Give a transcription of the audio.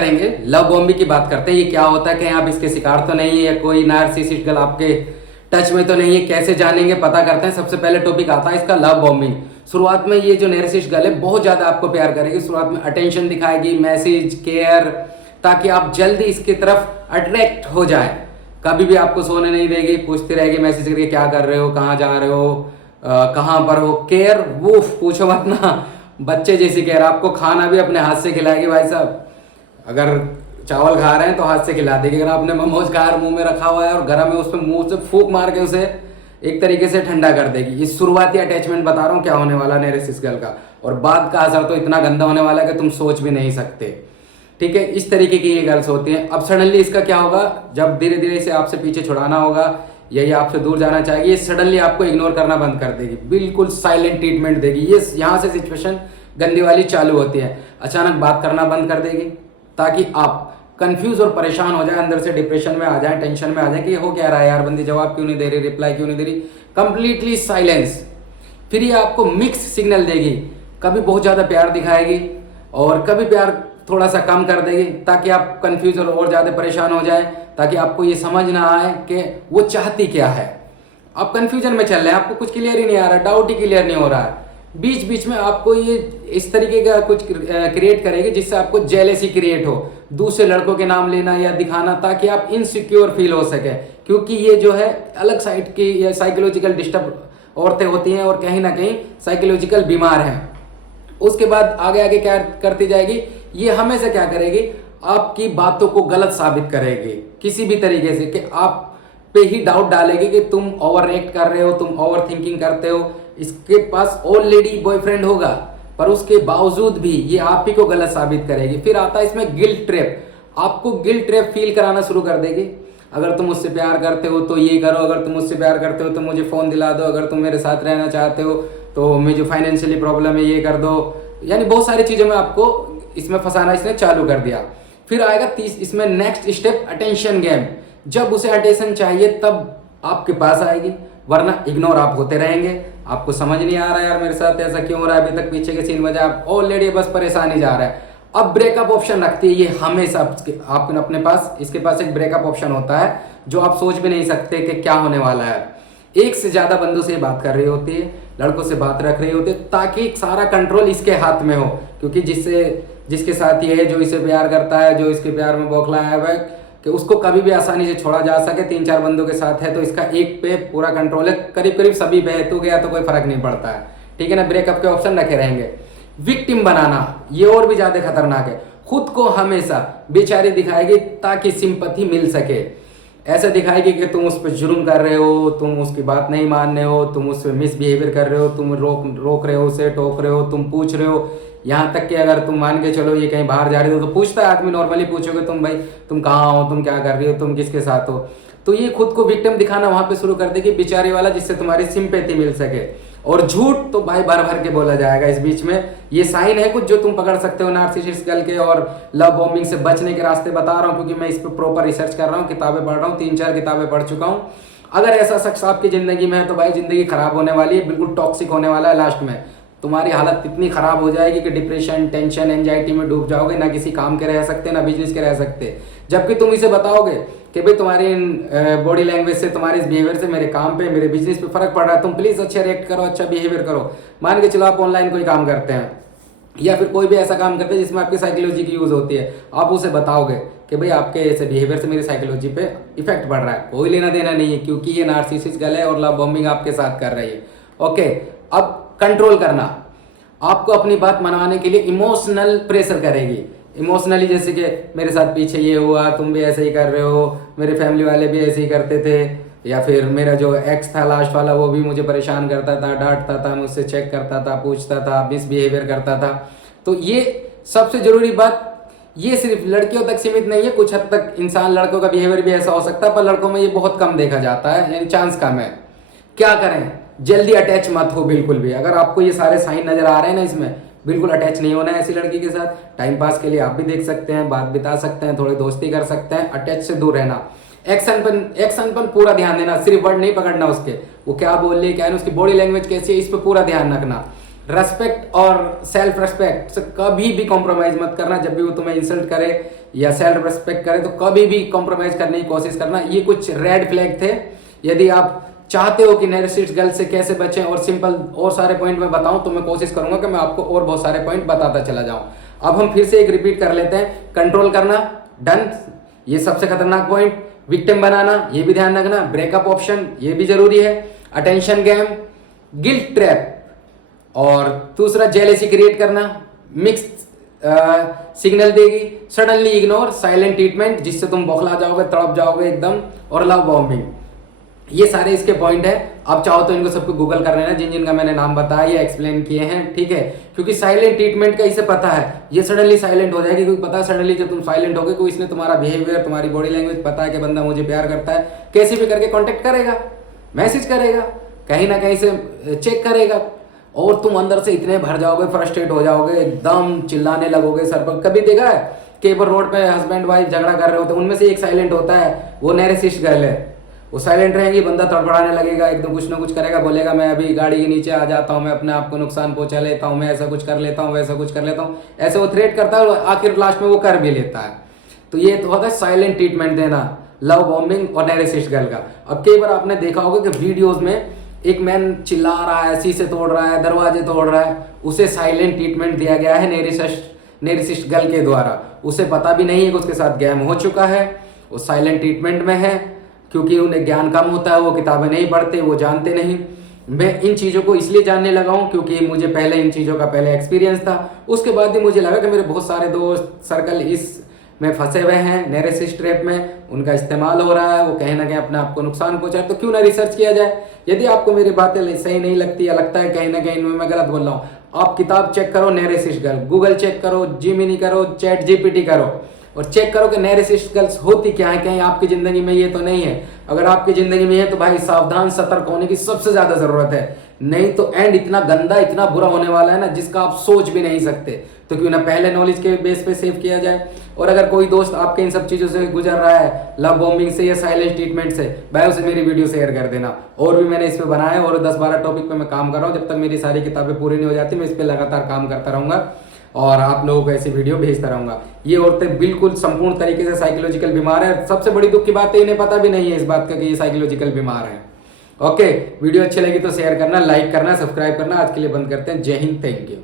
करेंगे love bombing की बात करते हैं। ये क्या होता है, कहीं आप इसके शिकार तो नहीं है या कोई नार्सिसिस्ट गर्ल आपके टच में तो नहीं है, कैसे जानेंगे, पता करते हैं। सबसे पहले टॉपिक आता है इसका लव बॉम्बिंग। शुरुआत में ये जो नार्सिसिस्ट गर्ल है बहुत ज्यादा आपको प्यार करेगी, शुरुआत में अटेंशन दिखाएगी, मैसेज, केयर, ताकि आप जल्दी इसकी तरफ अट्रैक्ट हो जाए। कभी भी आपको सोने नहीं देगी, पूछती रहेगी मैसेज करके क्या कर रहे हो, कहाँ जा रहे हो, कहाँ पर हो। केयर वो पूछो मत ना, बच्चे जैसी केयर। आपको खाना भी अपने हाथ से खिलाएगी भाई साहब। अगर चावल खा रहे हैं तो हाथ से खिला देगी, अगर आपने मोमोज खा मुंह में रखा हुआ है और गर्म है उस पर मुंह से फूंक मार के उसे एक तरीके से ठंडा कर देगी। इस शुरुआती अटैचमेंट बता रहा हूँ क्या होने वाला नार्सिसिस्ट गर्ल का, और बाद का असर तो इतना गंदा होने वाला है कि तुम सोच भी नहीं सकते। ठीक है, इस तरीके की ये गर्ल्स होती हैं। अब सडनली इसका क्या होगा, जब धीरे धीरे इसे आपसे पीछे छुड़ाना होगा या ये आपसे दूर जाना चाहेगी, ये सडनली आपको इग्नोर करना बंद कर देगी, बिल्कुल साइलेंट ट्रीटमेंट देगी। ये यहाँ से सिचुएशन गंदी वाली चालू होती है। अचानक बात करना बंद कर देगी ताकि आप कंफ्यूज और परेशान हो जाए, अंदर से डिप्रेशन में आ जाए, टेंशन में आ जाए कि हो क्या रहा है यार, बंदी जवाब क्यों नहीं दे रही, रिप्लाई क्यों नहीं दे रही, कंप्लीटली साइलेंस। फिर ये आपको मिक्स सिग्नल देगी, कभी बहुत ज़्यादा प्यार दिखाएगी और कभी प्यार थोड़ा सा कम कर देगी, ताकि आप कंफ्यूज और ज़्यादा परेशान हो जाए, ताकि आपको ये समझ ना आए कि वो चाहती क्या है। आप कंफ्यूजन में चल रहे हैं, आपको कुछ क्लियर ही नहीं आ रहा, डाउट ही क्लियर नहीं हो रहा है। बीच बीच में आपको ये इस तरीके का कुछ क्रिएट करेगी जिससे आपको जेलेसी क्रिएट हो, दूसरे लड़कों के नाम लेना या दिखाना, ताकि आप इनसिक्योर फील हो सके। क्योंकि ये जो है अलग साइड की या साइकोलॉजिकल डिस्टर्ब औरतें होती हैं और कहीं ना कहीं साइकोलॉजिकल बीमार हैं। उसके बाद आगे आगे क्या करती जाएगी, ये हमेशा क्या करेगी, आपकी बातों को गलत साबित करेगी किसी भी तरीके से, कि आप पे ही डाउट डालेगी कि तुम ओवर रिएक्ट कर रहे हो, तुम ओवर थिंकिंग करते हो। इसके पास ऑलरेडी बॉयफ्रेंड होगा पर उसके बावजूद भी ये आप ही को गलत साबित करेगी। फिर आता है इसमें गिल्ट ट्रैप, आपको गिल्ट ट्रैप फील कराना शुरू कर देगी। अगर तुम मुझसे प्यार करते हो तो ये करो, अगर तुम मुझसे प्यार करते हो तो मुझे फ़ोन दिला दो, अगर तुम मेरे साथ रहना चाहते हो तो मुझे फाइनेंशियली प्रॉब्लम है ये कर दो। यानी बहुत सारी चीज़ों में आपको इसमें फंसाना इसने चालू कर दिया। फिर आएगा इसमें नेक्स्ट स्टेप, अटेंशन गेम। जब उसे अटेंशन चाहिए तब आपके पास आएगी, वरना इग्नोर आप होते रहेंगे। आपको समझ नहीं आ रहा यार मेरे साथ ऐसा क्यों हो रहा है, अभी तक पीछे के सीन वजह, आप ऑलरेडी बस परेशान ही जा रहा है। अब ब्रेकअप ऑप्शन रखती है ये हमेशा आप अपने पास, इसके पास एक ब्रेकअप ऑप्शन होता है जो आप सोच भी नहीं सकते कि क्या होने वाला है। एक से ज्यादा बंदों से बात कर रही होती है, लड़कों से बात रख रही होती है, ताकि सारा कंट्रोल इसके हाथ में हो। क्योंकि जिसके साथ ये है, जो इसे प्यार करता है, जो इसके प्यार में बौखला है, कि उसको कभी भी आसानी से छोड़ा जा सके। 3-4 बंदों के साथ है तो इसका एक पे पूरा कंट्रोल है, करीब करीब सभी पे है, तो गया तो कोई फर्क नहीं पड़ता है। ठीक है ना, ब्रेकअप के ऑप्शन रखे रहेंगे। विक्टिम बनाना, ये और भी ज्यादा खतरनाक है। खुद को हमेशा बेचारी दिखाएगी ताकि सिंपैथी मिल सके। ऐसा दिखाएगी कि तुम उस पर जुर्म कर रहे हो, तुम उसकी बात नहीं मान रहे हो, तुम उस पर मिसबिहेवियर कर रहे हो, तुम रोक रहे हो उसे, टोक रहे हो, तुम पूछ रहे हो। यहाँ तक कि अगर तुम मान के चलो ये कहीं बाहर जा रहे हो तो पूछता है आदमी, नॉर्मली पूछोगे तुम, भाई तुम कहाँ हो, तुम क्या कर रही हो, तुम किसके साथ हो। तो ये खुद को विक्टिम दिखाना वहां पे शुरू कर देगी, बेचारी वाला, जिससे तुम्हारी सिंपैथी मिल सके। और झूठ तो भाई भर भर के बोला जाएगा इस बीच में। ये साइन है कुछ जो तुम पकड़ सकते हो नार्सिसिस्ट गर्ल के। और लव बॉम्बिंग से बचने के रास्ते बता रहा हूँ, क्योंकि मैं इस पर प्रॉपर रिसर्च कर रहा हूँ, किताबें पढ़ रहा हूँ, 3-4 किताबें पढ़ चुका हूँ। अगर ऐसा शख्स आपकी जिंदगी में है तो भाई जिंदगी खराब होने वाली है, बिल्कुल टॉक्सिक होने वाला है। लास्ट में तुम्हारी हालत इतनी खराब हो जाएगी कि डिप्रेशन, टेंशन, एंजाइटी में डूब जाओगे, ना किसी काम के रह सकते, ना बिजनेस के रह सकते। जबकि तुम इसे बताओगे कि भाई तुम्हारी बॉडी लैंग्वेज से, तुम्हारे इस बिहेवियर से मेरे काम पे, मेरे बिजनेस पे फर्क पड़ रहा है, तुम प्लीज अच्छा रिएक्ट करो, अच्छा बिहेवियर करो। मान के चलो आप ऑनलाइन कोई काम करते हैं या फिर कोई भी ऐसा काम करते हैं जिसमें आपकी साइकोलॉजी की यूज होती है, आप उसे बताओगे कि भाई आपके ऐसे बिहेवियर से मेरी साइकोलॉजी पे इफेक्ट पड़ रहा है, कोई लेना देना नहीं है, क्योंकि ये नार्सिसिस्ट गर्ल है और लव बॉम्बिंग आपके साथ कर रही है। ओके, अब कंट्रोल करना, आपको अपनी बात मनवाने के लिए इमोशनल प्रेशर करेगी। इमोशनली, जैसे कि मेरे साथ पीछे ये हुआ, तुम भी ऐसे ही कर रहे हो, मेरे फैमिली वाले भी ऐसे ही करते थे, या फिर मेरा जो एक्स था लास्ट वाला वो भी मुझे परेशान करता था, डांटता था, मुझसे चेक करता था, पूछता था, मिसबिहेवियर करता था। तो ये सबसे जरूरी बात, ये सिर्फ लड़कियों तक सीमित नहीं है, कुछ हद तक इंसान, लड़कों का बिहेवियर भी ऐसा हो सकता है, पर लड़कों में ये बहुत कम देखा जाता है, यानी चांस कम है। क्या करें, जल्दी अटैच मत हो बिल्कुल भी। अगर आपको ये सारे साइन नजर आ रहे हैं ना, इसमें बिल्कुल अटैच नहीं होना है ऐसी लड़की के साथ। टाइम पास के लिए आप भी देख सकते हैं, बात बिता सकते हैं, थोड़ी दोस्ती कर सकते हैं, अटैच से दूर रहना। एक्शन पर पूरा ध्यान देना, सिर्फ वर्ड नहीं पकड़ना उसके, वो क्या बोल रही है, क्या है, उसकी बॉडी लैंग्वेज कैसी है, इस पर पूरा ध्यान रखना। रेस्पेक्ट और सेल्फ रेस्पेक्ट से कभी भी कॉम्प्रोमाइज मत करना। जब भी वो तुम्हें इंसल्ट करे या सेल्फ रेस्पेक्ट करे तो कभी भी कॉम्प्रोमाइज करने की कोशिश करना। ये कुछ रेड फ्लैग थे। यदि आप चाहते हो कि नार्सिसिस्ट गर्ल से कैसे बचें और सिंपल और सारे पॉइंट मैं बताऊं तो मैं कोशिश करूंगा कि मैं आपको और बहुत सारे पॉइंट बताता चला जाऊं। अब हम फिर से एक रिपीट कर लेते हैं। कंट्रोल करना, डन, ये सबसे खतरनाक पॉइंट। विक्टिम बनाना, ये भी ध्यान रखना। ब्रेकअप ऑप्शन, ये भी जरूरी है। अटेंशन गेम, गिल्ट ट्रैप, और दूसरा जेलेसी क्रिएट करना, मिक्स सिग्नल देगी, सडनली इग्नोर, साइलेंट ट्रीटमेंट जिससे तुम बौखला जाओगे, तड़प जाओगे एकदम, और लव बॉम्बिंग। ये सारे इसके पॉइंट है। आप चाहो तो इनको सबको गूगल कर लेना, जिन जिन का मैंने नाम बताया या एक्सप्लेन किए हैं, ठीक है। क्योंकि साइलेंट ट्रीटमेंट का इसे पता है, ये सडनली साइलेंट हो जाएगी, क्योंकि पता है सडनली जब तुम साइलेंट होगे कोई इसने तुम्हारा बिहेवियर, तुम्हारी बॉडी लैंग्वेज पता है कि बंदा मुझे प्यार करता है, कैसे भी करके कॉन्टेक्ट करेगा, मैसेज करेगा, कहीं ना कहीं से चेक करेगा, और तुम अंदर से इतने भर जाओगे, फ्रस्ट्रेट हो जाओगे, एकदम चिल्लाने लगोगे सर पर। कभी देखा है कि रोड पे हस्बैंड वाइफ झगड़ा कर रहे होते हैं, उनमें से एक साइलेंट होता है, वो नार्सिसिस्ट गर्ल है। वो साइलेंट रहेगी, बंदा तड़फड़ाने लगेगा, एकदम कुछ ना कुछ करेगा, बोलेगा मैं अभी गाड़ी के नीचे आ जाता हूँ, मैं अपने आप को नुकसान पहुंचा लेता हूँ, मैं ऐसा कुछ कर लेता हूँ, वैसा कुछ कर लेता हूँ, ऐसे वो थ्रेट करता है और आखिर लास्ट में वो कर भी लेता है। तो ये तो होता है साइलेंट ट्रीटमेंट देना, लव बॉम्बिंग और नार्सिसिस्ट गर्ल का। अब कई बार आपने देखा होगा कि वीडियोज में एक मैन चिल्ला रहा है, शीशे तोड़ रहा है, दरवाजे तोड़ रहा है, उसे साइलेंट ट्रीटमेंट दिया गया है नार्सिसिस्ट गर्ल के द्वारा। उसे पता भी नहीं है कि उसके साथ गेम हो चुका है, वो साइलेंट ट्रीटमेंट में है, क्योंकि उन्हें ज्ञान कम होता है, वो किताबें नहीं पढ़ते, वो जानते नहीं। मैं इन चीज़ों को इसलिए जानने लगा हूँ क्योंकि मुझे पहले इन चीज़ों का पहले एक्सपीरियंस था। उसके बाद भी मुझे लगा कि मेरे बहुत सारे दोस्त सर्कल इस में फंसे हुए हैं, नार्सिसिस्ट ट्रैप में, उनका इस्तेमाल हो रहा है, वो कहीं ना कहीं अपने आप को नुकसान पहुंचा, तो क्यों ना रिसर्च किया जाए। यदि आपको मेरी बातें सही नहीं लगती या लगता है कहीं ना कहीं मैं गलत बोल रहा हूँ, आप किताब चेक करो नार्सिसिस्ट गर्ल, गूगल चेक करो, जिमिनी करो, चैट जीपीटी करो, और चेक करो कि नार्सिसिस्ट गर्ल्स होती क्या है, कहीं आपकी जिंदगी में ये तो नहीं है। अगर आपकी जिंदगी में है तो भाई सावधान सतर्क होने की सबसे ज्यादा जरूरत है, नहीं तो एंड इतना गंदा, इतना बुरा होने वाला है ना, जिसका आप सोच भी नहीं सकते। तो क्यों ना पहले नॉलेज के बेस पे सेव किया जाए। और अगर कोई दोस्त आपके इन सब चीजों से गुजर रहा है, लव बॉम्बिंग से या साइलेंट ट्रीटमेंट से, भाई उसे मेरी वीडियो शेयर कर देना। और भी मैंने इस पे बनाया और 10-12 टॉपिक पे मैं काम कर रहा हूँ। जब तक मेरी सारी किताबें पूरी नहीं हो जाती मैं इस पे लगातार काम करता रहूंगा और आप लोगों को ऐसी वीडियो भेजता रहूंगा। ये औरतें बिल्कुल संपूर्ण तरीके से साइकोलॉजिकल बीमार है। सबसे बड़ी दुख की बात है इन्हें पता भी नहीं है इस बात का कि ये साइकोलॉजिकल बीमार है। ओके, वीडियो अच्छी लगी तो शेयर करना, लाइक करना, सब्सक्राइब करना। आज के लिए बंद करते हैं। जय हिंद, थैंक यू।